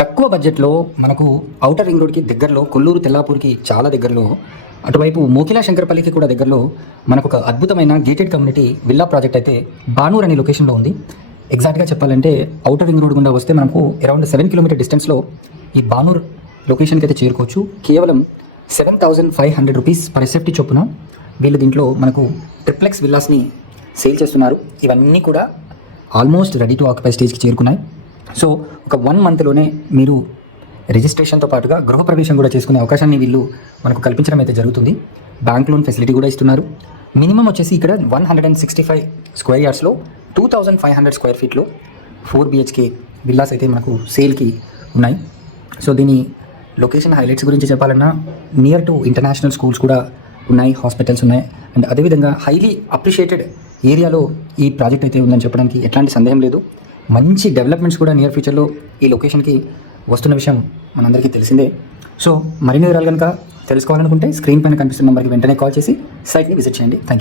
తక్కువ బడ్జెట్లో మనకు ఔటర్ రింగ్ రోడ్కి దగ్గరలో కొల్లూరు తెల్లాపూర్కి చాలా దగ్గరలో అటువైపు మోకిలా శంకరపల్లికి కూడా దగ్గరలో మనకు ఒక అద్భుతమైన గేటెడ్ కమ్యూనిటీ విల్లా ప్రాజెక్ట్ అయితే బానూర్ అనే లొకేషన్లో ఉంది. ఎగ్జాక్ట్గా చెప్పాలంటే ఔటర్ రింగ్ రోడ్ గుండా వస్తే మనకు అరౌండ్ 7 కిలోమీటర్ డిస్టెన్స్లో ఈ బానూర్ లొకేషన్కి అయితే చేరుకోవచ్చు. కేవలం 7,500 రూపీస్ పర్ ఎస్ఎఫ్టీ చొప్పున వీళ్ళు దీంట్లో మనకు ట్రిప్లెక్స్ విల్లాస్ని సేల్ చేస్తున్నారు. ఇవన్నీ కూడా ఆల్మోస్ట్ రెడీ టు ఆక్యుపై స్టేజ్కి చేరుకున్నాయి. సో ఒక 1 మంత్లోనే మీరు రిజిస్ట్రేషన్తో పాటుగా గృహప్రవేశం కూడా చేసుకునే అవకాశాన్ని వీళ్ళు మనకు కల్పించడం అయితే జరుగుతుంది. బ్యాంక్ లోన్ ఫెసిలిటీ కూడా ఇస్తున్నారు. మినిమం వచ్చేసి ఇక్కడ 165 స్క్వేర్ యార్డ్స్లో 2,500 స్క్వేర్ ఫీట్లో 4 BHK విల్లాస్ అయితే మనకు సేల్కి ఉన్నాయి. సో దీని లొకేషన్ హైలైట్స్ గురించి చెప్పాలన్నా నియర్ టు ఇంటర్నేషనల్ స్కూల్స్ కూడా ఉన్నాయి, హాస్పిటల్స్ ఉన్నాయి. అండ్ అదేవిధంగా హైలీ అప్రిషియేటెడ్ ఏరియాలో ఈ ప్రాజెక్ట్ అయితే ఉందని చెప్పడానికి ఎట్లాంటి సందేహం లేదు. మంచి డెవలప్మెంట్స్ కూడా నియర్ ఫ్యూచర్లో ఈ లొకేషన్కి వస్తున్న విషయం మనందరికీ తెలిసిందే. సో మరిన్ని వివరాలు కనుక తెలుసుకోవాలనుకుంటే స్క్రీన్ పైన కనిపిస్తున్న నెంబర్కి వెంటనే కాల్ చేసి సైట్ని విజిట్ చేయండి. Thank you.